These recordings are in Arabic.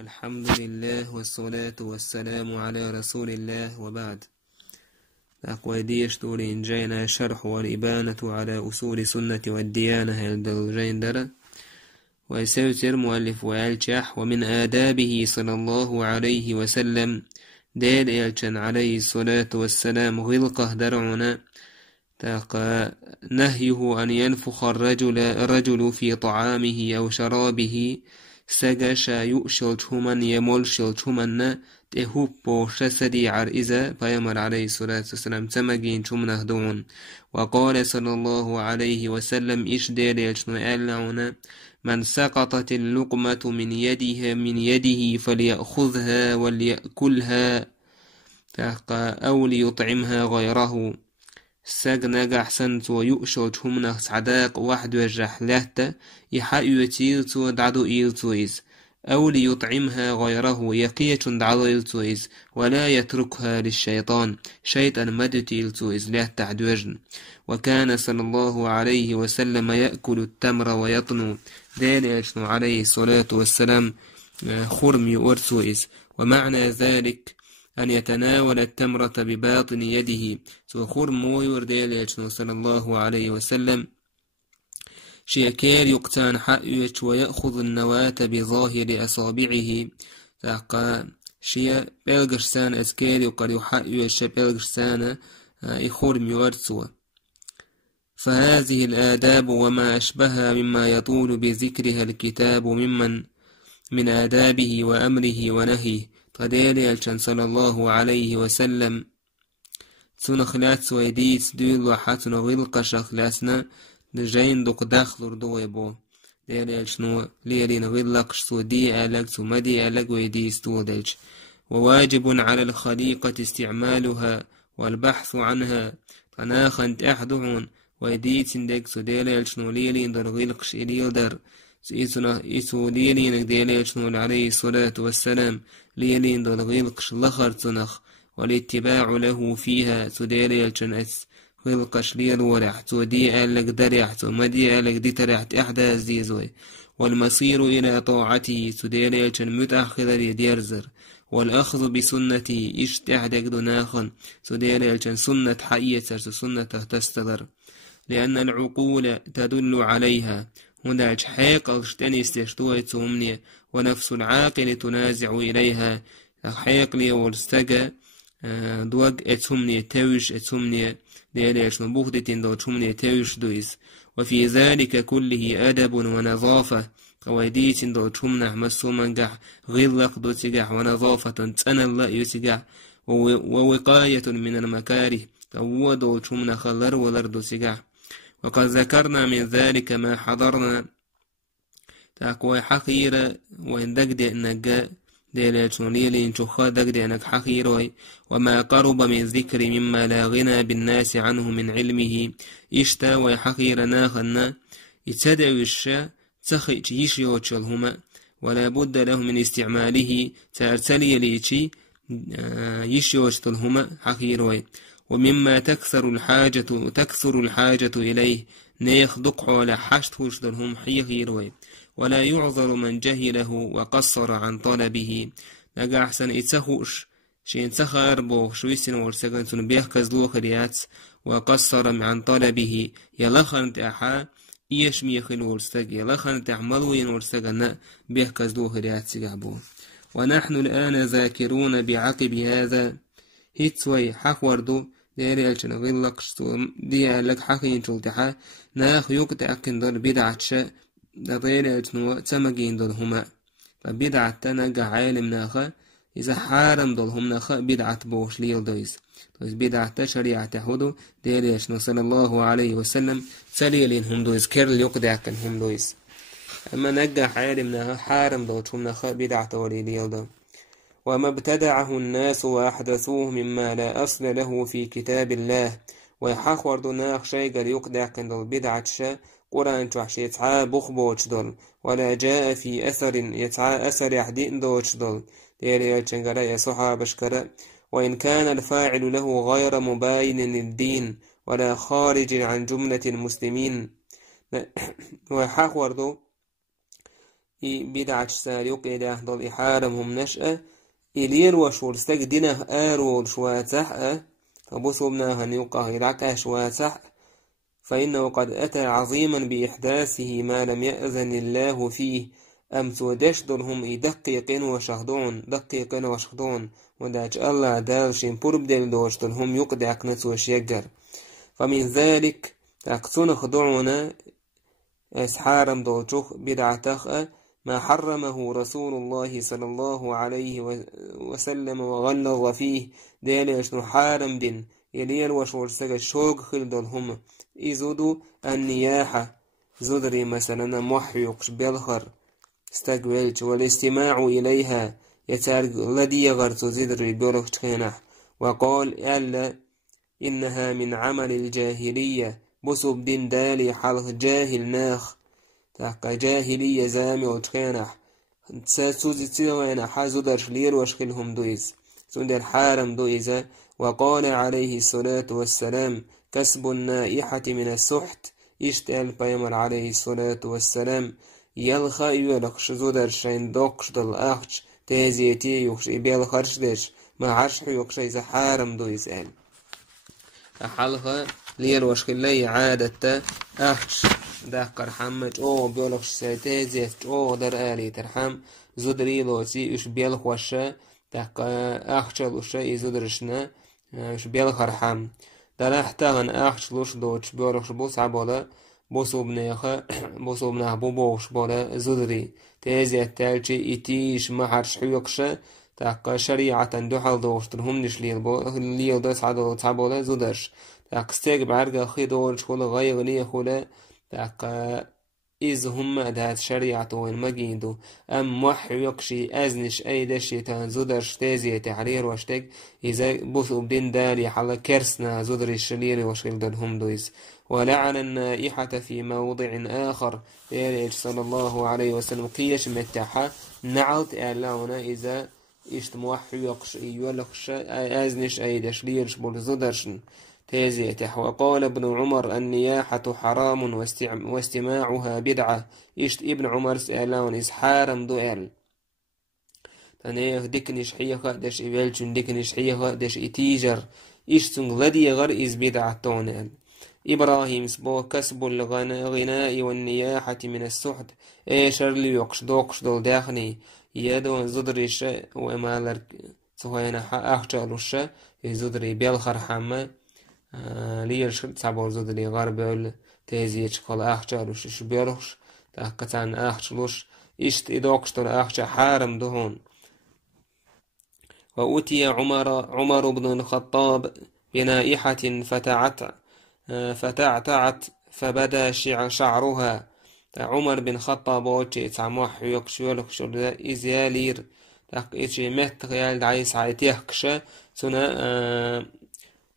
الحمد لله والصلاة والسلام على رسول الله وبعد. أقوى ديش دورين جينا شرح والإبانة على أصول سنة والديانة الدرجين درة ويسوتر مؤلف ويالشح ومن آدابه صلى الله عليه وسلم ديل إلشن عليه الصلاة والسلام غلقه درعنا تاقى نهيه أن ينفخ الرجل في طعامه أو شرابه سجشا يؤشل شمن يمولشل شمن تهوب بوشسدي عرئزة فيمر عليه الصلاة والسلام تمجين شمنه دون. وقال صلى الله عليه وسلم إشدال يشنو من سقطت اللقمة من يده فليأخذها وليأكلها أو ليطعمها غيره. ساق نجح سنت ويؤشل شمنه صداق واحد وجح لهته يحايو تيلتو دعدو إيلتويز أو ليطعمها غيره يقية دعدو إيلتويز ولا يتركها للشيطان شيطان مدت إيلتويز لهته عدوجن. وكان صلى الله عليه وسلم يأكل التمر ويطنو دالشنو عليه الصلاة والسلام خرمي ورسويز. ومعنى ذلك أن يتناول التمرة بباطن يده سوخور مويور ديليشنو صلى الله عليه وسلم شيكير يقتان حقيش ويأخذ النواة بظاهر أصابعه تاقا شيا بلغشسان أسكير يقر يحقيش بلغشسان إخور ميورسوا. فهذه الآداب وما أشبهها مما يطول بذكرها الكتاب من آدابه وأمره ونهيه قديلي صلى الله عليه وسلم سنخلات سويديت دول وحاتن غلق شخلاتنا دجين دوق داخل ردويبو ديلي شنو ليلين غلق سودي ألق سمدي ألق ويديس دودج. وواجب على الخليقة استعمالها والبحث عنها تناخنت أحدهن ويديت ديك سوديلي شنو ليلين در غلق شئليل در إسو ليلين ديلي شنو عليه الصلاة والسلام ليلين دول غلقش لخر تنخ والاتباع له فيها سديلي الجنس غلقش ليل ورح تودي ألك دريح تمدي ألك دي تريحت إحدى زيزوي. والمصير إلى طاعته سديلي الجن متأخذ لديرزر. والأخذ بسنتي إشتحدك دناخا سديلي الجن سنة حقية سنة تستدر لأن العقول تدل عليها هناك حيق أغشتني استشتوى تسومني ونفس العاقل تنازع إليها حيق لي والستجا دوغ اتسومني توش اتسومني ليش نبوغدتين دو تسومني توش دويس. وفي ذلك كله أدب ونظافة قويديتين دو تسومنه مسومنجح غلق دو تجح ونظافة تسنى الله يسجح ووقاية من المكاره ودو تسومنه خلر ولر دو تجح. وقد ذكرنا من ذلك ما حضرنا تاكوي حقيرة وإن دقدي أنك ديلاتون ليلين تخا دقدي أنك حقيروي. وما قرب من ذكر مما لا غنى بالناس عنه من علمه إشتا ويحقير ناخنا يتدعو الشا تخي يشيوتشلهما ولا بد له من استعماله تأرسلي ليشي يشيوتشلهما حقيروي. ومما تكثر الحاجة إليه نيخدق على حشتوش دلهم حيغيروي. ولا يعذر من جهله وقصر عن طلبه نجا أحسن إتسخوش شين سخار بوغ شويسين ورسكن سنبيه كزلوخ ريات وقصر عن طلبه يلخن تأحا إيشميخن ورسك يلخن تعملوين ورسكن بيه كزلوخ ريات سيقعبو. ونحن الآن ذاكرون بعقب هذا هيتسوي حق وردو ديري ألشن غلق دي ألك حقين شلتحا ناخ يقتع كندر بدعة شاء ديري ألشن تمجين دولهما. فبدعة تنقع عالم ناخا إذا حارم دولهم ناخا بدعة بوش ليل دويس بدعة شريعة حدو ديري ألشن صلى الله عليه وسلم سليلين هم دويس كيرل يقتع كنهم دويس. أما نقع عالم ناخا حارم دولهم ناخا بدعة ولي ليل دو. وما ابتدعه الناس وأحدثوه مما لا أصل له في كتاب الله ويحخور دوناخ شيء يقدع كندل بدعة شا قرآن تحشي يتعى بخبوش دل ولا جاء في أثر يتعى أثر يحدين دوش دل ديري يتشنقر يصحى بشكرا. وإن كان الفاعل له غير مباين للدين ولا خارج عن جملة المسلمين ويحخور دو بدعة سال يقيده ضل حارمهم نشأة إلير وشور استجدنه آرول شواتح فبصبناه أن يقاه يدعك شواتح فإنه قد أتى عظيما بإحداثه ما لم يأذن الله فيه أم سودشدرهم دقيقين وشهدون وداج الله دالشين بربدل دوشترهم يقدعك نسوش يجر فمن ذلك تقصون خضعنا أسحارم دوشوخ بدعتخ ما حرمه رسول الله صلى الله عليه وسلم وغلظ فيه دالش حارم دين يليل وشور سجى شوق خلدهم إزودو النياحة زدري مثلا محيوقش بالخر استقبلت والاستماع إليها يتارق الذي يغرت زدري بيولوش تخينح وقال ألا إنها من عمل الجاهلية بصب دين دالي حلق جاهل ناخ تاقى جاهلية زامي وتخينح سوزي تسيوين حازدر شلير وشخلهم دويز سندر حارم دويزة وقال عليه الصلاة والسلام كسب النائحة من السحت اشتال بيمر عليه الصلاة والسلام يلخا يولخش زودر شين دوقش دل أخش تازيتي يوخش إبيال خرشدش ما عرش يوخش إذا حارم دويز أل أحلها ليل وشخلي عادة أخش داقر حمج أو بيولخش سيتازيت أو در آلي ترحم زودري لوتي إش بيالخ وشا داقر أخشل وشا إزودرشنا إش بيالخ رحم دلحتغن أخش لوش دوتش بيولخش بوس عبالا بوصوبناه بوبوش بالا زودري تازيت تالشي إتيش محرش حيوكشا تاقا شريعة دوحل دوشترهم نش ليل دوس عبالا زودرش تاق استيق بعرقا خيدولش خولا غيغني خولا تاق إز هم دهات شريعة وين مجيدو أم محيوكشي أزنش أيدشي تان زودرش تازي تحرير واشتق إذا بوثوب دين دالي حالا كرسنا زودري الشليري وشلدرهم دويز ولعن النائحة في موضع آخر يالي صلى الله عليه وسلم قيش متاحة نعلت أعلاونا إذا إشت محيوكش يولخش أزنش أيدش ليرش بولزودرشن تازيته وقال ابن عمر النياحة حرام واستماعها بدعة إشت ابن عمر سألون إسحارم دوئل تنيه ديكنش حيخة دش إبالجن ديكنش حيخة دش إتيجر إشتن لدي غر إز بدعة تونال إبراهيم سبو كسب الغناء والنياحة من السحد إيشر ليوكش دوكش دول داخني يدون زدريش ومالر سوهينا أخشالوش زدري بيالخر حما ليش تعبور زدري غربل تازيش خال أخشالوش إش بيالخش تاقتان أخشلوش إشت إدوكش دول أخش حارم دهون وأتي عمر بن الخطاب بنائحة فتعتعت فبدا شعرها عمر بن خطاب وجه تعمح يكشولك إزيالير تاقيتشي مهتغيال دعيس عيتيخكش سنة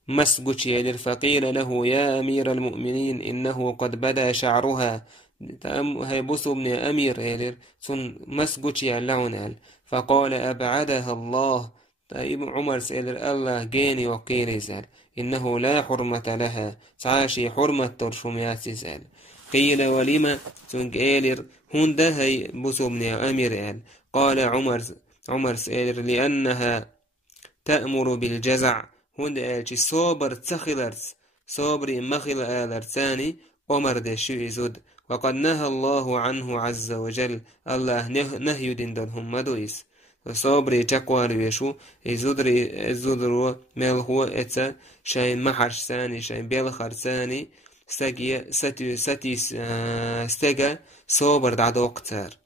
مسجوش يلير فقيل له يا أمير المؤمنين إنه قد بدا شعرها هاي بصو ابن أمير يلير سن مسجوش يلعون فقال أبعدها الله طيب عمر سألر الله جيني وقيل يسأل إنه لا حرمة لها سعاشي حرمة ترشميات يسأل قيل ولما سنقالر هند هي بصو ابن أمير قال عمر سألر لأنها تأمر بالجزع هند قالش صابر تخلرس صابري مخل آلرساني عمر دشو يزود وقد نهى الله عنه عز وجل الله نهي دندرهم مدويس صابري تقوار ويشو يزودرو ملهو اتسا شاين محرش ثاني شاين بيلخر ثاني استجا صابر دعدو قتار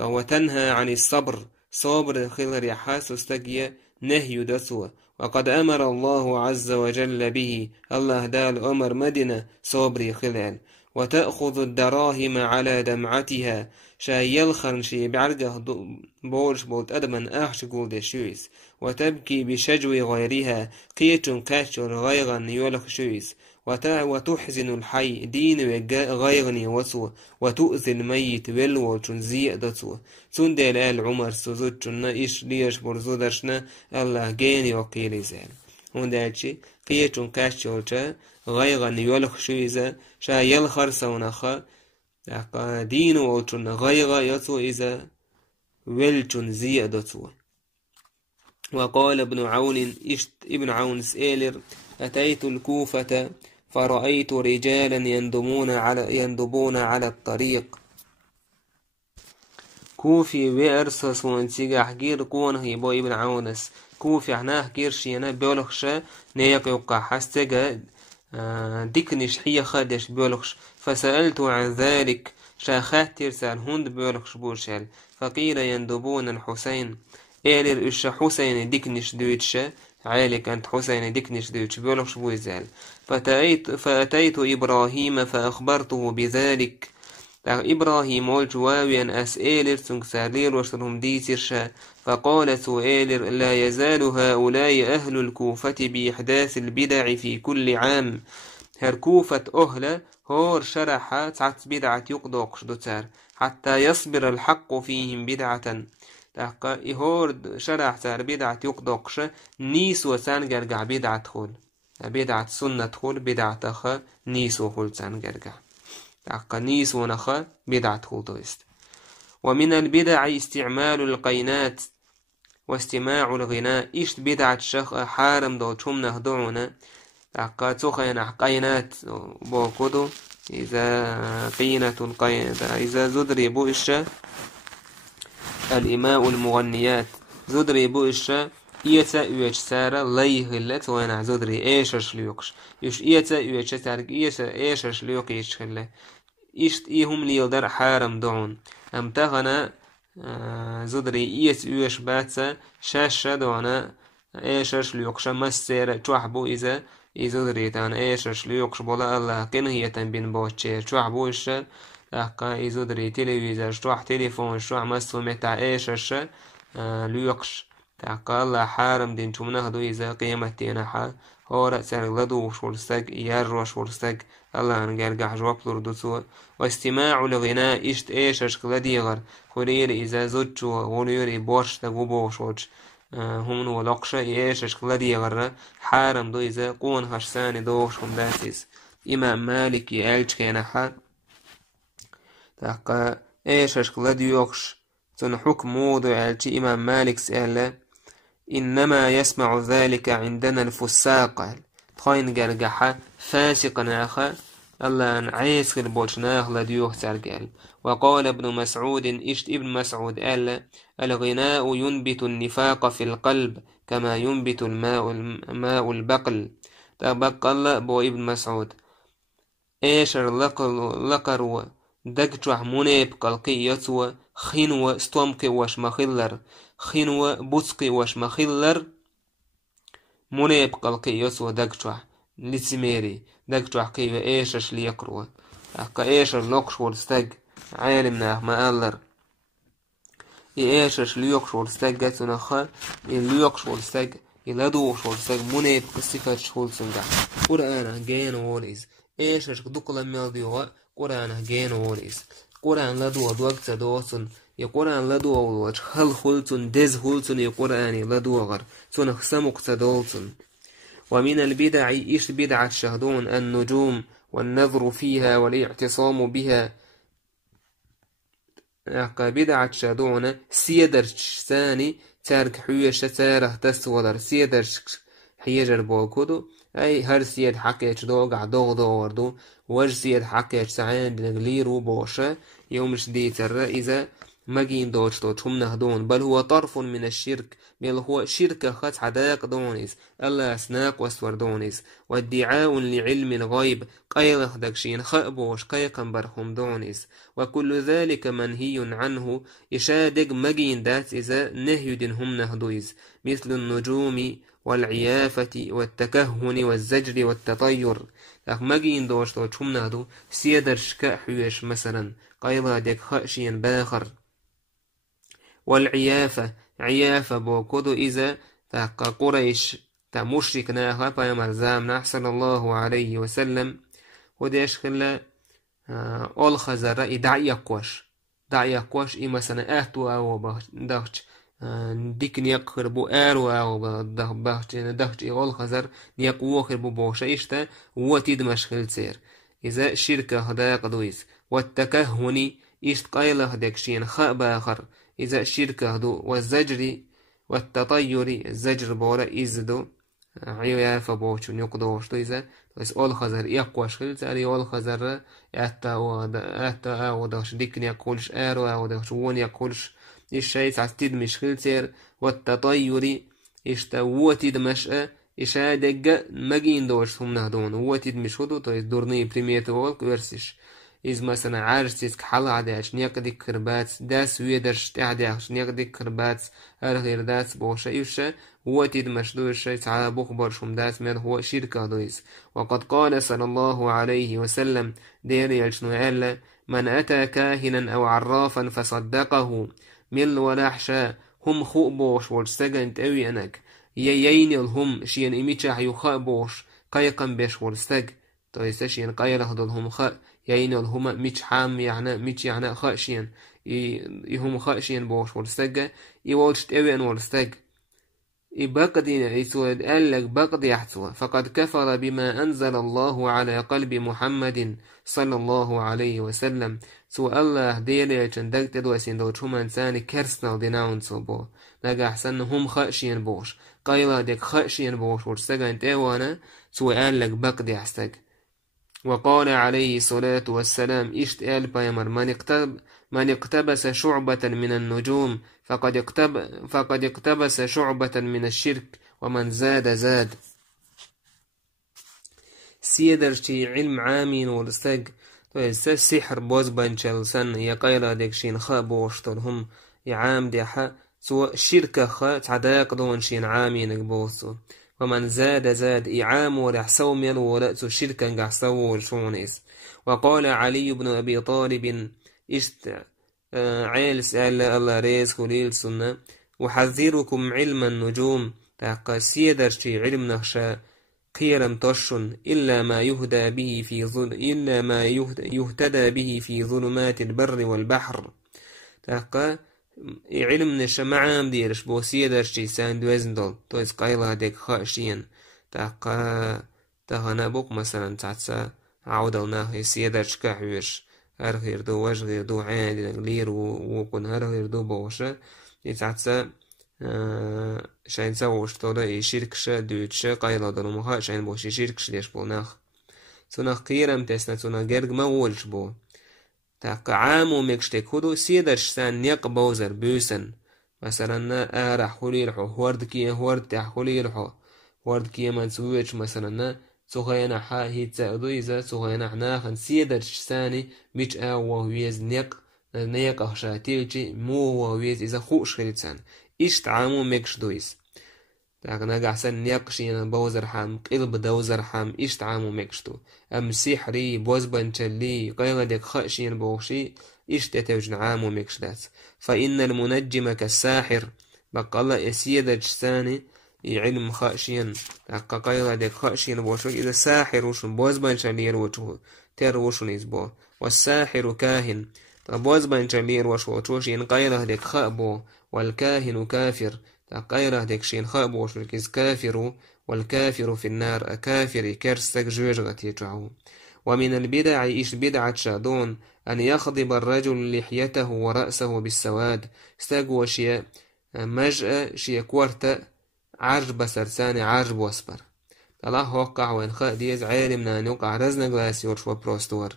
وتنهى عن الصبر صابر خلر يحاس استجيا نهي دسوة وقد أمر الله عز وجل به الله دال أمر مدنة صابري خلال وتأخذ الدراهم على دمعتها شاي يلخن شي بعرقه بولش بولت أدمن أخش قول شويس وتبكي بشجو غيرها قيتن كاتشر غيغن يولخ شويس وتحزن الحي دين غيغني وسوه وتؤذي الميت والوچن زي دسوه سندل آل عمر سوزوچن إش ليش برزودشنا الله جيني وقيلي زال وندالشي قيتن كاتشر غيغن يولخ شويسا شا يلخر سونخا دين وچون غيغا يتو إذا ولچون زيادتو. وقال ابن عون ابن عون سئلر أتيت الكوفة فرأيت رجالا يندبون على الطريق. كوفي ويرسس وانتيجا حجير قون هيبو ابن عونس كوفي عناه كيرشينا بيولخش نيق يوقع حستجا ديكنش حيا خادش بيولخش فسألت عن ذلك شاخات ترسال هند بيولخش بوشال فقيل يندبون الحسين إيلر إش حسين ديكنش دويتش عالك أنت حسين ديكنش دويتش بيولخش بوزال فأتيت إبراهيم فأخبرته بذلك. إبراهيم والجواويا أسئلر سنكسارلير وشترهم ديسرشا فقال سؤالر لا يزال هؤلاء أهل الكوفة بإحداث البدع في كل عام. هر كوفة أهل هور شرحة تعت بدعة يقضوقش دوتار حتى يصبر الحق فيهم بدعة. هور شرح تار بدعة يقضوقش نيسو سانجرقع بدعة خول بدعة سنة خول بدعة خ نيسو خول سانجرقع نيس ونخا بدعة خلطوست. ومن البدع استعمال القينات واستماع الغناء إشت بدعة شخ حارم دو تشم نهدعونا تخينا قينات بوكودو إذا قينة القينات إذا زدري بوش الإماء المغنيات زدري بوش إيتا إيش سارة ليه اللت وانا زدري إيشش ليوكش يش إيتا إيش سارك إيشش ليوك يشخله إشت إيهم ليلدر حارم دعون أم تغنى زدري إيس إيش باتسا شاشة دعونا إيشش ليوكش مسير توحبو إذا زدري تان إيشش ليوكش بولا الله كنهية بين بوتشير توحبو إيش أحقا إزدري تلفزيون توح تليفون توح مسو متى إيشش ليوكش تحقا الله حارم دين تمنه دو إذا قيمتين حا هورا سرغلدو شورستك يارو شورستك الله نجرجع جواب لردوسو. واستماع الغناء إشت إيشش كلاديغر خلير إذا زوجو غليري بورش تغوبو شوش هم ولقشة إيشش كلاديغر حارم دو إذا قون هشساني دوش هم داسيس. إمام مالك يالج كينحا تحقا إيشش كلاديوكش تن حكم موضوع يالجي إمام مالك سأله إنما يسمع ذلك عندنا الفساق تخين جرجحة فاسقا أخا الله نعيس البوشناخ لديوه سرقال. وقال ابن مسعود إشت ابن مسعود قال الغناء ينبت النفاق في القلب كما ينبت الماء البقل. تبقى بو ابن مسعود إيشر لقر دقجح منيب قلقي يتوى خينوى ستومك وش مخلر خينوى بوسقي وش مخلر منيب قلقي يتوى دقجح لسميري دقجح كيف إيشش ليقروى أحقا إيشر لوكش ورستق عالمنا ما ألر إيشش ليوكش ورستق جاتنا ليوكش ورستق يلدوش ورستق منيب قصفة شهول سنجح قرآن جين ووليز إيشش دقلا ميلديوغا قرآن جين ووليز قرآن لدو دوقت دوسن يقرآن لدو ووش هل خلتن دز خلتن يقرآن لدو غر تنخ سمق تدولتن. ومن البدع إيش بدعة شهدون النجوم والنظر فيها والاعتصام بها. بدعة شهدون سيدرش ثاني تارك حيش تاره تسولر سيدرش حيجر بوكودو أي هر سيد حكيش دوغع دوغ وردو وج سيد حكيش سعين لغليرو بوشة يومش ديتر إذا مجين دوش توش هم نهدون بل هو طرف من الشرك بل هو شركة خط حداق دونيس الله أسناق واسور دونيس وادعاء لعلم الغيب قيلخ دكشين خأبوش قيقن برهم دونيس وكل ذلك منهي عنه إشادق مجين دات إذا نهي دنهم نهدويز مثل النجوم والعيافة والتكهن والزجر والتطير. مجين دوش توش هم نهدو سيدرش كأحيش مثلا قيلا ديك خأشين باخر. والعيافة عيافة بوكودو إذا تاقا قريش تا مشرك ناخا بايمر زامنا صلى الله عليه وسلم وديش خلا أول خزر دعي يقوش إما سنة أهتو أو بخش ديك نيقر بو أرو أو بخش أول خزر نيقوخر بو بوشا إشتا وتيد مشخل سير إذا شركة هدايا قدويس. والتكهن إشت قيله دكشين خاء باخر إذا شركه دو والزجر والتطير الزجر بورا إزدو عيويا فبوش نقدوش تو إذا بس أول خزر يقوش خلت أري أول خزر أتا أوداش ديكن يقولش آرو أوداش وون يقولش الشيء تعتيد مش خلتير والتطير إشتوتيد مشأ إشادق مجين دوش هم نهدون وتيد مش هدو تو دورني بريميت والك ورسش إز مثلا عارستيسك حل عداش نيقدك كربات داس ويدرش تعداش نيقدك كربات أرغير داس بوشا يوشا وتيد مشدوش تعالى بخبر شم داس من هو شركة دويس وقد قال صلى الله عليه وسلم ديري يلشنو من أتى كاهنا أو عرافا فصدقه مل ولحشا هم خوبوش والسجن تأوي أنك يين الهم شين إميتشا يخابوش قيقن بيش والسج تويسا شين قيره دلهم خاء يين الهم ميتش حام يعني ميتش يعني خاء شين يهم خاء شين بوش والسج يولش تأوي أن والسج بقدين يسود قالك بقد يحسوا فقد كفر بما أنزل الله على قلب محمد صلى الله عليه وسلم سو الله ديلي چندك تدوسين دو چوم انساني كرسنال ديناون بو نجا حسن هم خاشين بوش قايلا ديك خاشين بوش ورسجن تيوانا سو قالك بقد يحسج وقال عليه الصلاة والسلام إشت آل بايمر من اقتبس شعبة من النجوم فقد اقتبس شعبة من الشرك ومن زاد سيدرشي علم عامين والسج السحر بوز بنشلسن يقيلا ديك شين خابوشتر هم يعام ديحا سو شركة خا تعداق دون شين عامين بوسو ومن زاد إعام ورحسو من ورأسو شركا قحسو والشونيس وقال علي بن أبي طالب إشت عيل سأل الله ريز خليل سنة وحذركم علم النجوم تاقا سيدرشي علم نخشى قيرا طشن إلا ما يهدى به في ظلمات البر والبحر تاقا علم نشمعام ديرش بو سيدرشي ساندوزندل تويس قايلا ديك خاشين تاقا تاغنا بوك مثلا تعتسا عودلناه سيدرش كحوش هرغير دو وجغير دو عادي لير وكن هرغير دو بوشا يتعتسا شاين سووش تودا يشيركشا دوتشا قايلا دنموها شاين بوش يشيركش ديش بو ناخ سوناخ قيرم تسنا سونا جرق ما ولش بو تاق عامو ميكشتك هدو سيدرش سان نيق بوزر بوسن مثلا آرح خليلحو هورد كيه هورد تح خليلحو هورد كيه من سويتش مثلا سوغينا حا هيتسا ادو إذا سوغينا حناخن سيدرش ساني ميش ويز نيق أخشاتيلشي مو ويز إذا خوش خليتسان إشت عامو ميكش دويس تاقنا قحسن نيقشينا بوزر حام قلب دوزر حام إشت عامو ميكشتو أم سيحري بوزبنشلي قيلا ديك خاشين بوشي إشت يتوجن عامو ميكشدات فإن المنجم كالساحر بقى الله يسيدج ساني علم خاشين تاقا قيلا ديك خاشين بوشو إذا ساحر وشن بوزبنشلي روشو تير وشن إزبو والساحر كاهن بوزبنشلي روشوشين قيلا ديك خابو والكاهن كافر تقيره ديك شين خابوش الكيز كافر والكافر في النار أكافر كرسك جوجغت يجعو ومن البدع إيش بدعة شادون أن يخضب الرجل لحيته ورأسه بالسواد استقوى شيء مجأ شيء كورتا عرب سرساني عرب واسبر الله وقع وينخاء ديز عالمنا أن يوقع رزنا غلاسيورش وبروستور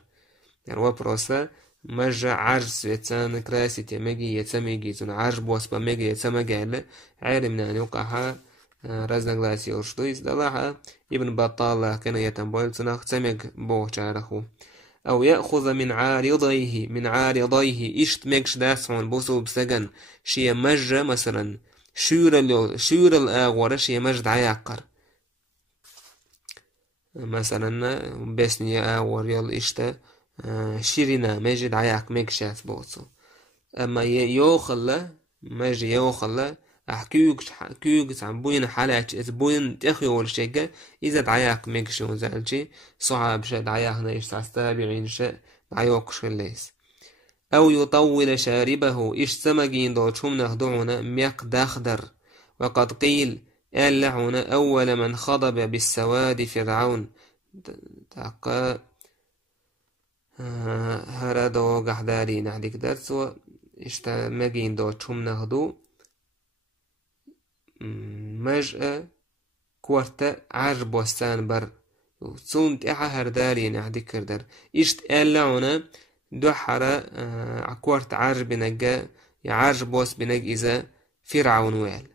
يعني وبروستا مجا عرج سويتسان كراسي تمجي يتسمجي زون عرج بوسبا مجي يتسمجي عالمنا أن يوقعها رزنا غلاسي ورشتويس دلاها ابن بطالة كان يتنبويل سناخ تسمج بوه شارخو أو يأخذ من عارضيه إشت مجش داسون بوسو بسجن شي مجا مثلا شور الآغورة شي مجد عياقر مثلا بسني آغور يل إشتا شيرنا مجد عياق مكشات بوصو أما يوخلا مجي يوخلا أحكيوك عن بوين حالات بوين تخيول شيء إذا دعياق مكشو زالشي صعب شد عياقنا يستعستابعين شيء دعيوكش الليس أو يطول شاربه إيش سمجين دوشهم نخدعنا ميق داخدر وقد قيل ألعنا أول من خضب بالسواد فرعون تاقا هرا دو قحداري نحديك درسو اشتا مجين دو تشم نهدو مجأة كورتا عجبوستان بر سون تيحا هرداري نحديك كردر اشت ألاونا دو حرا كورت عجب نجا يعجبوس بنج إذا فرعون ويل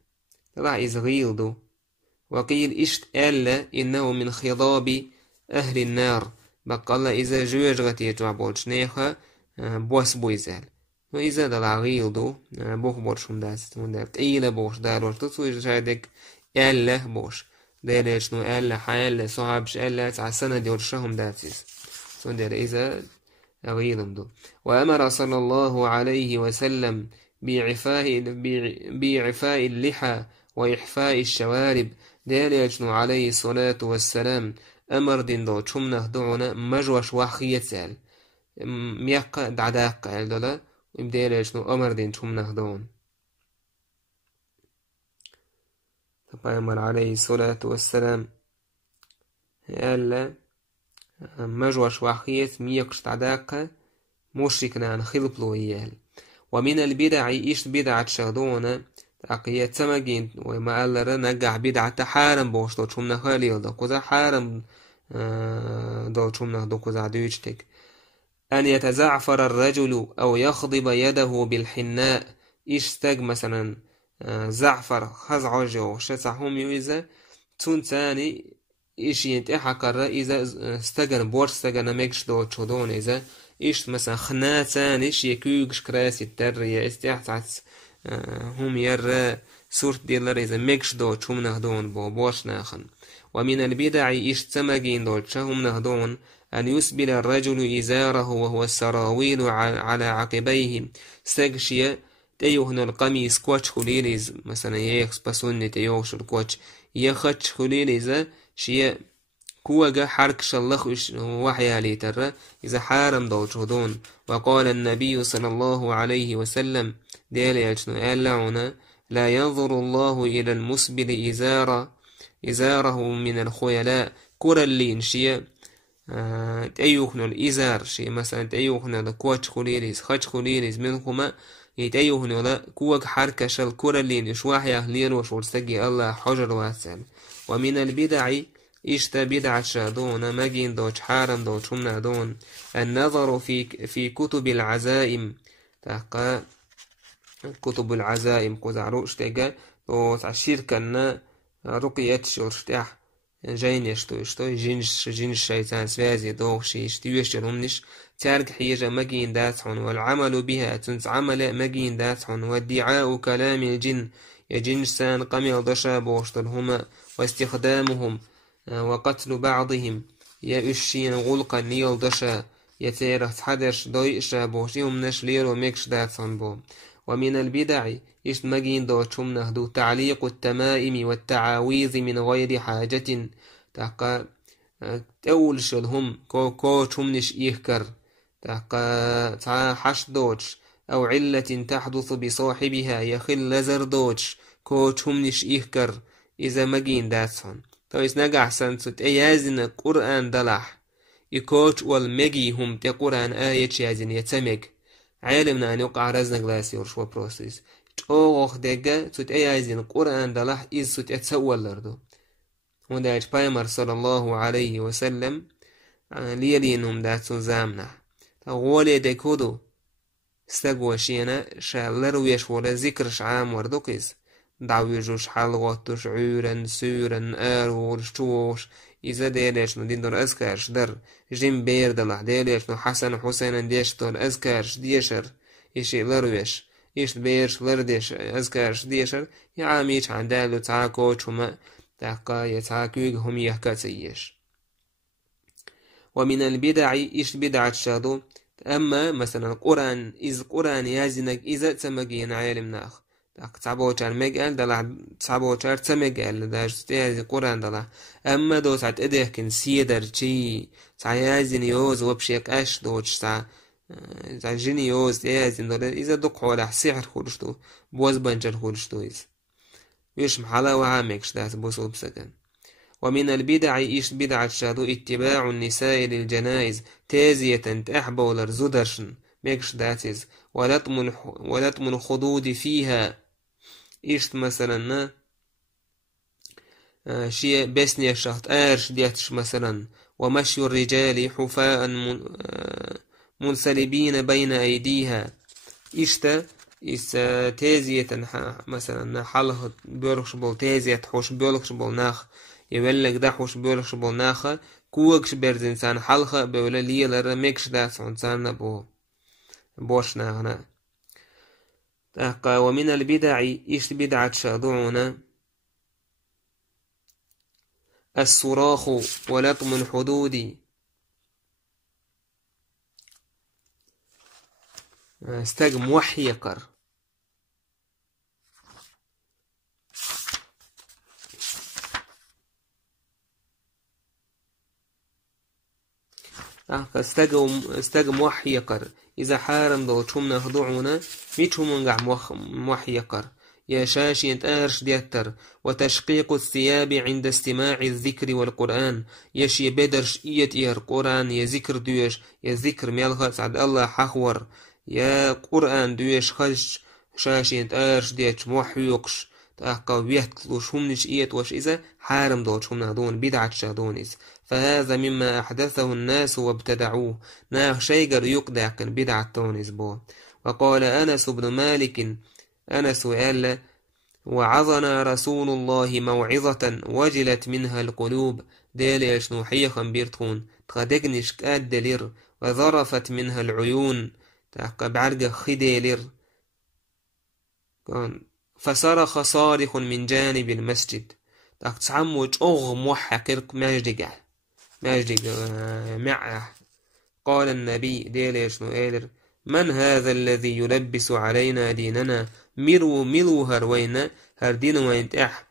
طلع إذا غيلدو وقيل اشت ألا إنه من خضاب أهل النار بقال إذا جوجغت يجعبوش نيخا بوس بويزال وإذا دلع غيلدو بوخ بورشم داست وندر قيل بوش دارور تطوي جادك ألا بوش داريش نو ألا حال صعبش ألا تعسنا دورشهم داتيس وندر إذا غيلم دو وأمر صلى الله عليه وسلم بإعفاء اللحى وإحفاء الشوارب داريش نو عليه الصلاة والسلام أمر دين دو تشمنه دعونا مجوش وحخية سال ميقا دعداق قال دولا ومديريش نو أمر دين تشمنه دون أمر عليه الصلاة والسلام قال مجوش وحخية ميقش دعداق مشركنا عن خلبلو إيال ومن البدع إيش بدعة شغدونا تاقية تمجين وما قال نجع بدعة حارم بوشتو تشمنه خاليل دو كوزا حارم دوتشمنا دوكوزا دويشتك أن يتزعفر الرجل أو يخضب يده بالحناء إشتاق مثلا زعفر خزعجو شتعهم يويزا تون تاني إيش ينتحى كرا إذا استغن بورش استغن ميكش دو تشودون إذا إيش مثلا خنا تاني إيش يكوكش كراسي الترية استيحتعت هم يرى سورت ديلر إذا ميكش دو تشمنا دون بورش ناخن ومن البدع اشتمجين دولشهم نهدون أن يسبل الرجل إزاره وهو السراويل على عقبيه استغشي تيوهن القميص كوتش خليليز مثلا يخس بسون تيوش الكوتش يخش خليليز شيء كوجا حرك شلخ وحيا ليتر إذا حارم دوشودون وقال النبي صلى الله عليه وسلم ديال يجنو ألعنا لا ينظر الله إلى المسبل إزاره من الخيلاء كورا اللي نشيء تأيوخنا الإزار شيء مثلا تأيوخنا الكوتش خليليز خش خليليز منهما يتأيوخنا لا كوك حركة شل كورا اللي نشواح يهليل وشورسجي الله حجر واسل ومن البدع إشتا بدعة شادون مجين دوش حارم دوش همنا دون النظر في كتب العزائم تحقا كتب العزائم كوزعروش تيجا وتعشير كنا رقية شورشتاح جين يشتو جين الشيطان سوازي دوغ شيش رمنش تارك حيجة مجين داتحون والعمل بها تنس عمل مجين داتحون والدعاء كلام الجن يجن سان قمي ضشا بوشتلهما واستخدامهم وقتل بعضهم يأشين غلقا نيل ضشا يتيرخ حدش دويشا بوشيهم نشلير وميكش داتحون بو ومن البدع مجين دوشم نهدو تعليق التمائم والتعاويذ من غير حاجة تحقا تأول شلهم كو تشمنش إيهكر تحقا حش دوش أو علة تحدث بصاحبها يخل لزر دوش كو تشمنش إيهكر إذا مجين داتسون تويس نقع سنسوت أيازن قرآن دلح يكوش والمجي هم تقرآن آية يازن يتمج عالمنا أن يقع رزنق لاسي ورشوى بروسيس اوغ دقا سوت ايازين قرآن دلح إز سوت اتسول لردو وداج بايمر صلى الله عليه وسلم ليلينهم داتسو زامنا غولي دكودو استقوى شينا شالرويش ولا ذكرش عام وردوكيز دعويجوش حلغوتوش عورا سورا آرورش توش إذا ديليش نو ديندور أذكارش در جيم بير دلح ديليش نو حسن حسين ديش دول أذكارش ديشر إشي لرويش إيش بيرش لرديش أذكارش ديشر يعاميش عن دالو تعاكوش هما تحقا يتعاكوك هم يحكاتيش ومن البدع إيش بدعة شادو أما مثلا قرآن إذ قرآن يازنك إذا تمجين عالم ناخ تعبوشار مجال دلع تعبوشار تمجال داش تيازي قرآن دلع أما دو ساعت إدهكن سيدر چي تعيازين يوز وبشيك أش دوش ساعت جيني يوز يازن دول إذا دق ولا سحر خورشتو بوز بنجر خورشتو إذ ويش محلا وعامكش دات بوصل بسكن ومن البدع إيش بدعة شادو اتباع النساء للجنائز تازية تأحبولر زودرشن ميكش داتيز ولطم الخدود فيها إيش مثلا شيء بسني شهت آرش ديتش مثلا ومشي الرجال حفاء منسلبين بين أيديها إشتا إس تازية مثلا حلق بيرخش بول تازية حوش بيرخش بول ناخ يبلغ ده حوش بيرخش بول ناخ كوكش برز إنسان حلقة بولا ليلر ميكش داس إنسان بوش ناغنا. ومن البدع إيش بدعة شادونا الصراخ ولطم الحدود استجم وحيقر استجم وحيقر إذا حارم دو تشمنا خضوعنا ميتشم نقع وحيقر يا شاشي أرش ديتر وتشقيق الثياب عند استماع الذكر والقرآن يشي بدرش إير قرآن يا ذكر دويش يا ذكر ميالغة سعد الله حخور يا قرآن دويش خش شاشي أرش ديتش موحيقش تأقا ويهتلوش همنش إيت وش إذا حارم دوش همنا دون بدعة شادونيز فهذا مما أحدثه الناس وابتدعوه ناخ شيقر يقدع كان بدعة تونيز بو. وقال أنس بن مالك أنس قال وعظنا رسول الله موعظة وجلت منها القلوب ديل يشنوحية خنبيرتون تغدقنش كأدلر وظرفت منها العيون تعقب عرق خديلر فصرخ صارخ من جانب المسجد تسعموش موحكرك ماجدقع معه. قال النبي ديل يشنو من هذا الذي يلبس علينا ديننا ملو هروينا هردين وينتح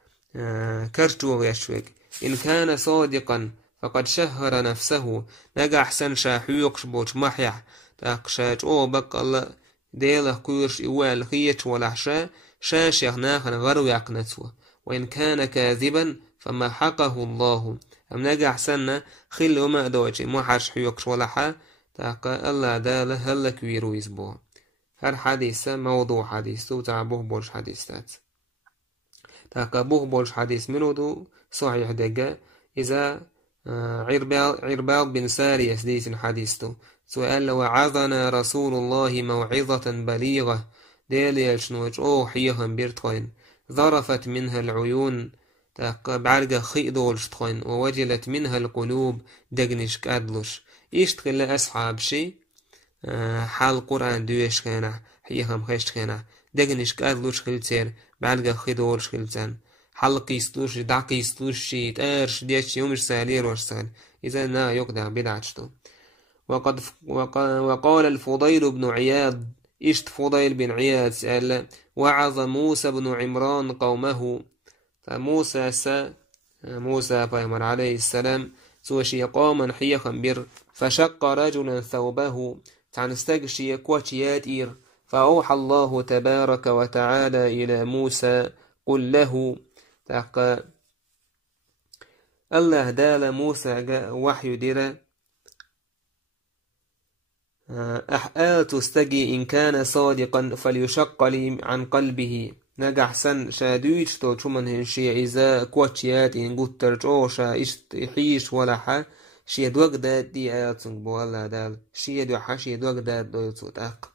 كرتو يشوك إن كان صادقا فقد شهر نفسه نجا حسن شاحيوكش بوش محيح تاقشاج بق الله ديله كورش إوال خيش ولحشا شاش يغناخن غرو يقنسوه وإن كان كاذبا فما حقه الله أم نجا حسن خل وما دوجي محرش حيوكش ولحا تاقا الله داله هلك ويرو يزبوه. هر حديثة موضوع حديث تاع بوه بولش حديثات تاقا بوه بولش حديث منو دو صحيح دقا إذا عرباض بن سارية سديس حديثه سؤال وعظنا رسول الله موعظة بليغة ديلي شنوش حيهم بيرتخين ظرفت منها العيون تاقا بعرقة خيدولش تخين ووجلت منها القلوب دقنش كادلش يشتغل أصحاب شي حال قرآن دويش كينا حيهم خيشت كينا دقنش كادلوش خلتير بعرقة خيدولش خلتان حلق يستلوش دعك يستلوش شي تارش ديش يومش سالير واشتغل إذا نا يقدع بدعشتو. وقال الفضيل بن عياض إشت فضيل بن عياض سأل وعظ موسى بن عمران قومه موسى بيمر عليه السلام سوشي قاما حيا خنبير فشق رجلا ثوبه تعنستقشي كواتيات إير فأوحى الله تبارك وتعالى إلى موسى قل له تاقا الله دال موسى جاء وحي دير أحآت استجي إن كان صادقا فليشق لي عن قلبه نجح سن شادويش تو شمن هنشي إذا كواتشيات إن قلت ترجوشا إحيش ولا حا شي دوق داد دي آيات سنبو الله دال شي دو حشي دوق داد دو تاق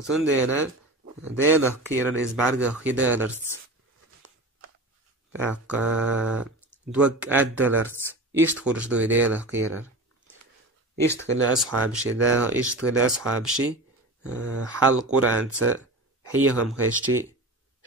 سندينا ديلا كيرا إزبارغا خدالرس تاق دوق أدلرس إشتخلش دو ديلا كيرا إشتخل أصحاب شي دا إشتخل أصحاب شي حال قرآن سا حيهم خيشتي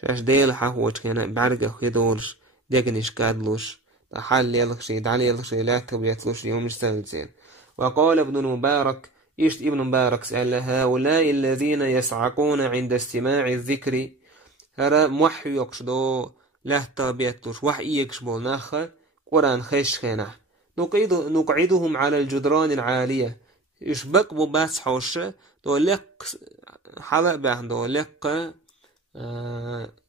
شاش ديلا حاوش كينا بارغا خدولش ديقنش كادلوش حال يلخشي دعالي يلخشي لا تبيتلوش يوم السلسين. وقال ابن المبارك إشت ابن مبارك سأل هؤلاء الذين يصعقون عند استماع الذكر هرا موحي يقشدو لا تبيتلوش وحي يكشبو ناخا قرآن خيش خينا نقعدهم على الجدران العالية يشبك بباس حوش دو لق حلق باهن دو لق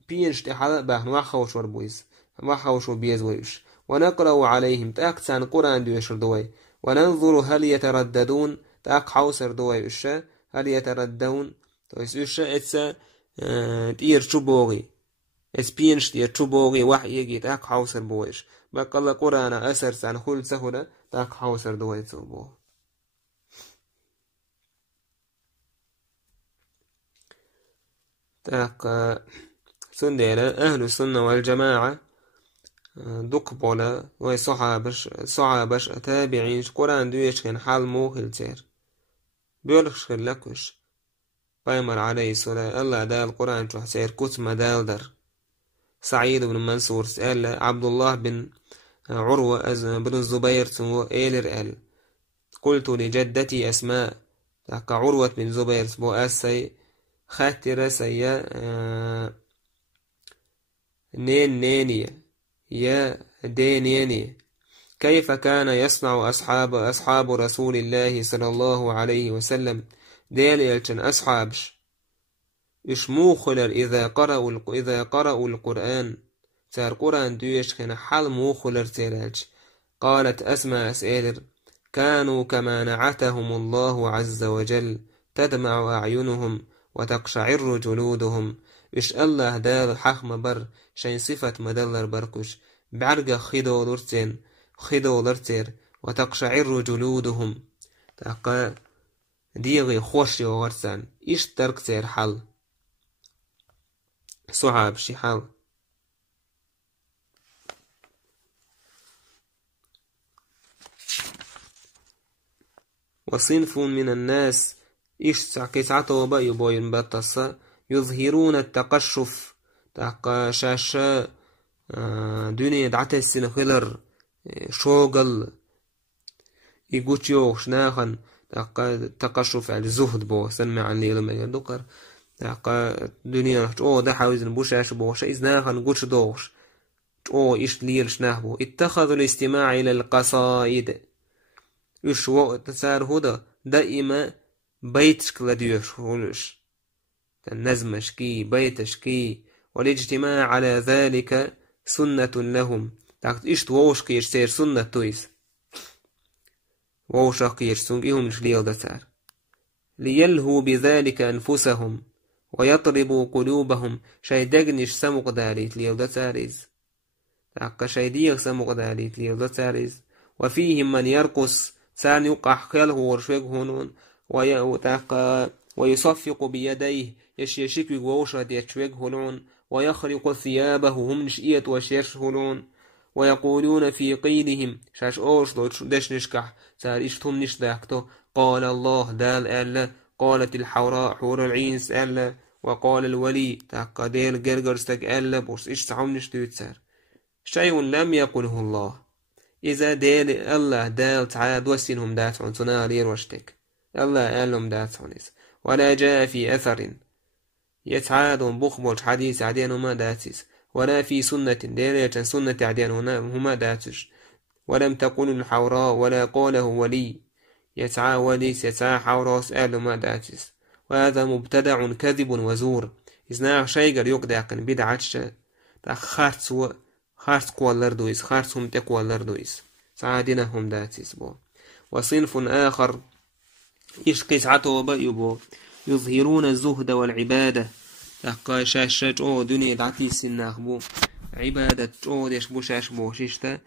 بينشت حلق باهن وحوش وربويز وحوشو بيزويش ونقرأ عليهم تاك تسان قرآن دويشر دوي وننظر هل يترددون تاك حوسر دوي إشا هل يتردون تويس إشا إتسا تير شبوغي إسبينش تير شبوغي وحيجي تاك حوسر بويش بقى الله قرآن أسر سان خل سهولة تاك حوسر دوي تسوبو تاك سنديلة أهل السنة والجماعة دقبولا وصحابش تابعين قرآن دويش كان حال موخل تير بيولخش خلقوش بايمر عليه الصلاة الله دال القرآن شو حسير كتما دال در سعيد بن منصور سأل عبد الله بن عروة بن الزبير سمو إيلر أل قلت لجدتي أسماء عروة بن زبير سمو أسي خاتر سيا نيني يا دينيني كيف كان يصنع أصحاب رسول الله صلى الله عليه وسلم ديل يلشن أصحابش إشمو خلر إذا قرأوا القرآن تار قرآن دويش كان حال مو خلر تيرالش قالت أسماء أسئلر كانوا كما نعتهم الله عز وجل تدمع أعينهم وتقشعر جلودهم إش الله دال حخم بر شين صفة مدلر بركش بعرق خدو لرتين وتقشعر جلودهم تاقا ديغي خوشي وغرسان إش ترك تير حل صحاب شي حل وصنف من الناس إش كيسعته بقى يبوين بطسا يظهرون التقشف تاقا شاشا دنيا دعته السنة خلر شوغل يقوش يوغش ناخن تقشف على الزهد بو سنمع عن ليلة ما يدقر دنيا ده حاوزن بوشاش بوش إذ ناخن قوش دوغش إيش ليلش ناهبو اتخذوا الاستماع إلى القصائد إيش وقت تسار هدا دائما بيتشك لديوش هولش النزمشكي بيتشكي والاجتماع على ذلك سنة لهم تاكت إيش تووش كيش سير سنة تويس ووشا كيش سنجيهم شليل دسار ليلهوا بذلك أنفسهم ويطربوا قلوبهم شاي دقنش سمق داريت ليل دساريز تاكا شاي ديغ سمق داريت ليل دساريز وفيهم من يرقص سان يقع خياله ورشوك هنون ويصفق بيديه يشيشك ووشا ديتشوك هنون ويخرق ثيابه هم نشئية وشيرش هلون ويقولون في قيلهم شاش أوش دش نشكح سار إشتهم نشداكتو قال الله دال ألا قالت الحوراء حور العين سألا وقال الولي تاقا ديل جرجرستك ألا بوش إش سعون نشتوت سار شيء لم يقله الله إذا ديل الله دال تعاد وسنهم داتعون سنالير وشتك الله ألهم داتعون ولا جاء في أثر يتعادون بخبوش حديث عدين هما داتس ولا في سنة ديرية سنة عدين هما داتش ولم تقل الحوراء ولا قوله ولي يتعا وليس يتعا حوراء سأل ما داتس وهذا مبتدع كذب وزور إذن شيء يقدعكن بدعتش خارس قوالردويس خارس هم تقوالردويس سعادنا هم داتس بو وصنف آخر إشقيس عطو بأيبو يظهرون الزهد والعبادة تاقا شاشة او دنيا دعتي السناخ بو عبادة او ديش بو شاش بو شيشتا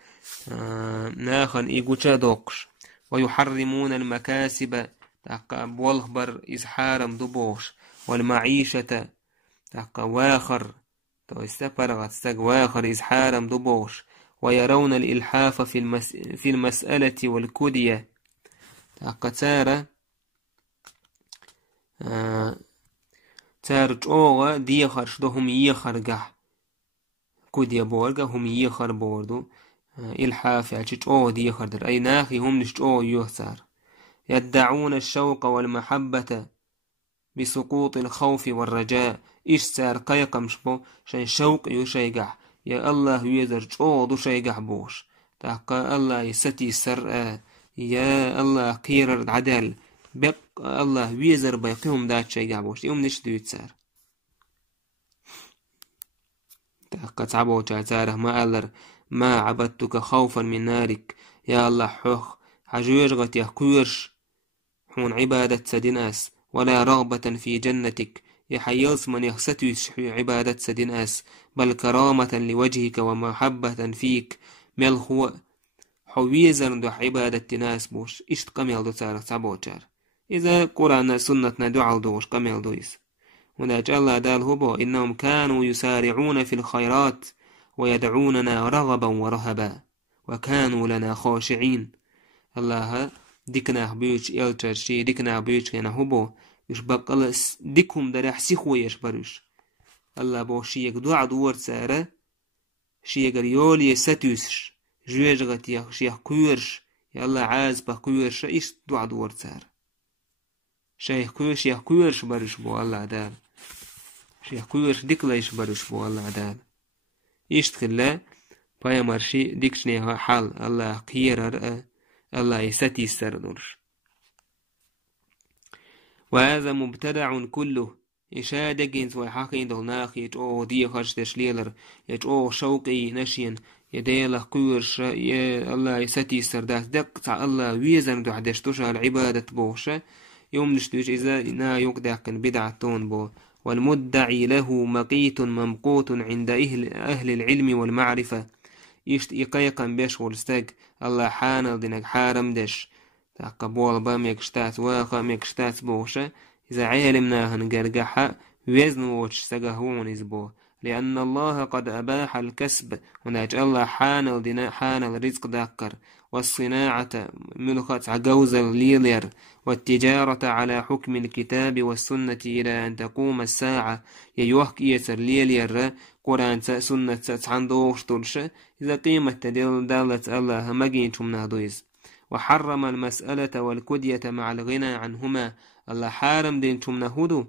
ناخن إيقوشا دوقش ويحرمون المكاسب تاقا بولخبر إزحارم دبوش والمعيشة تاقا واخر تو استفرغت استق واخر إزحارم دبوش ويرون الإلحاف في المسألة والكدية تاقا تارة تارج اوغا ديخر شدو هم يخر قح كوديا بورغا هم يخر بوردو الحاف يعجج او ديخر در اي ناخي هم نشج او يهسار يدعون الشوق والمحبة بسقوط الخوف والرجاء إيش سار قيقم شبو شي شوق يشي قح يا الله يزرج او دو شي قح بوش تاقا الله يستي سر يا الله قيرر عدل بق الله ويزر بيقيهم دات شي قابوش يوم نشدو يتسار قد عبو تعتاره ما ألر ما عبدتك خوفا من نارك يا الله حخ حجوجغت يحكويرش حون عبادة سدناس ولا رغبة في جنتك يحيلس من يخستوش عبادة سدناس بل كرامة لوجهك ومحبة فيك مل هو حويزر دو عبادة ناس بوش اشت قميل دو تارك تعبوشار إذا قرآن سنة دعال دوش قميل دويس وناج الله دال هبو إنهم كانوا يسارعون في الخيرات ويدعوننا رغبا ورهبا وكانوا لنا خاشعين الله ديكنا بيوش إلتشي ديكنا بيوش كنا هبو يشبق الله ديكهم درح سيخوي يشبرش الله بو شيك دعا دور سارة شيك ريولي ستوسش جوجغت يخ كويرش يا الله عاز بكويرش إيش دعا دور سارة شيخ كويرش يخ كويرش برش بو الله دار شيخ كويرش ديكلايش برش بو الله دار إيش تخلا بايا مرشي ديكشنيها حال الله قيرر الله يستي سردرش وهذا مبتدع كله إشادة جنس وحقين دولناخ يجو دي خرج تشليلر يجو شوقي نشين يديله كورش الله يستي سرداس دق الله ويزن دو حدش تشعر عبادة بوشة يوم نشتوش إذا نا يقدقن بدعتون بو والمدعي له مقيت ممقوت عند أهل العلم والمعرفة يشت إقايقا بيش والستاق الله حانل دينك حارم دش تقبول بام يكشتات واقع ميكشتات بوشة إذا علمناها نقرقحها وزن ووش سقهون إزبو لأن الله قد أباح الكسب وناج الله حانل دينا حانل رزق داكر والصناعة ملخت عجوز الليلير والتجارة على حكم الكتاب والسنة إلى أن تقوم الساعة يوحك يسر ليلير قرآن سنة تسعندوش ترشة إذا قيمة تدل دالة الله مجين شمنا دويز وحرم المسألة والكدية مع الغنى عنهما الله حارم دين شمنا هدو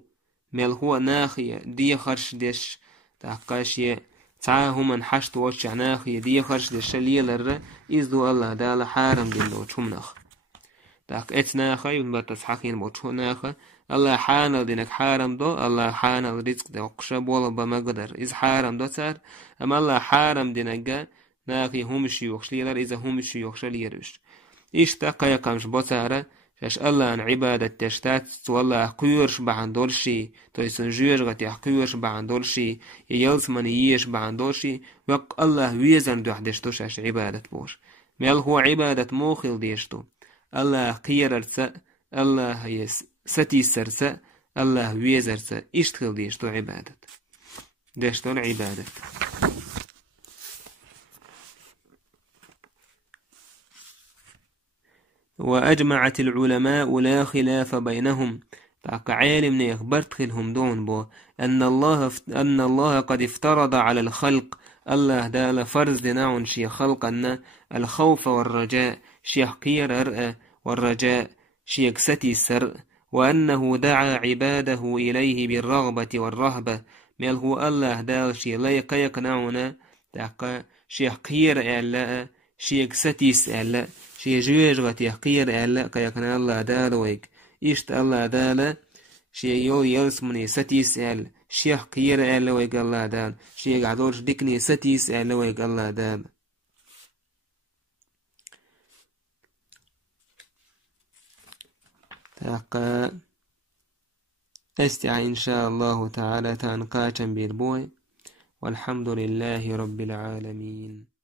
ميل هو ناخية دي خرش ديش تحقاشي تعاهما حشت وشع ناخية دي خرش ديش ليلر إذو الله دال حارم دين دو شمناخ تاك ات ناخي ونبتس حقين بوشو ناخي الله حانل دينك حارم دو الله حانل رزق دو قشب ولا بمقدر إذ حارم دو تار أما الله حارم دينك ناخي همش يوخش ليلر إذا همش يوخش ليرش إشتاق يقامش بوتارة فاش الله عن عبادة تشتات والله قيورش بعن دولشي تويسن جيرغت يحقيورش بعن دولشي ييلس من ييش بعن دولشي وق الله ويزن دو حدشتوش اش عبادة بوش ميل هو عبادة موخل ديشتو الله قيررت الله يس ستي سرت الله ويزرت اشتغل ديشتو عبادة ديشتو العبادة وأجمعت العلماء لا خلاف بينهم تاك عالم يخبرت خلهم دون بو أن الله قد افترض على الخلق الله دال فرز دناون شي خلق أن الخوف والرجاء شي قير أرأى والرجاء شي ستي سر وأنه دعا عباده إليه بالرغبة والرهبة ميل هو الله دال شي لا يقنعنا تاك شي قير أعلاء شي ستيس أعلاء شي جوجغت يحقير أعلاء كيقنا الله دال ويك إشت الله دال شي يول يلسمني ستيس أعلاء شي حقير أعلاء ويك الله دال شي قعدورش ديكني ستيس أعلاء ويك الله دال تاقا استعى إن شاء الله تعالى تنقاشا بالبوي والحمد لله رب العالمين.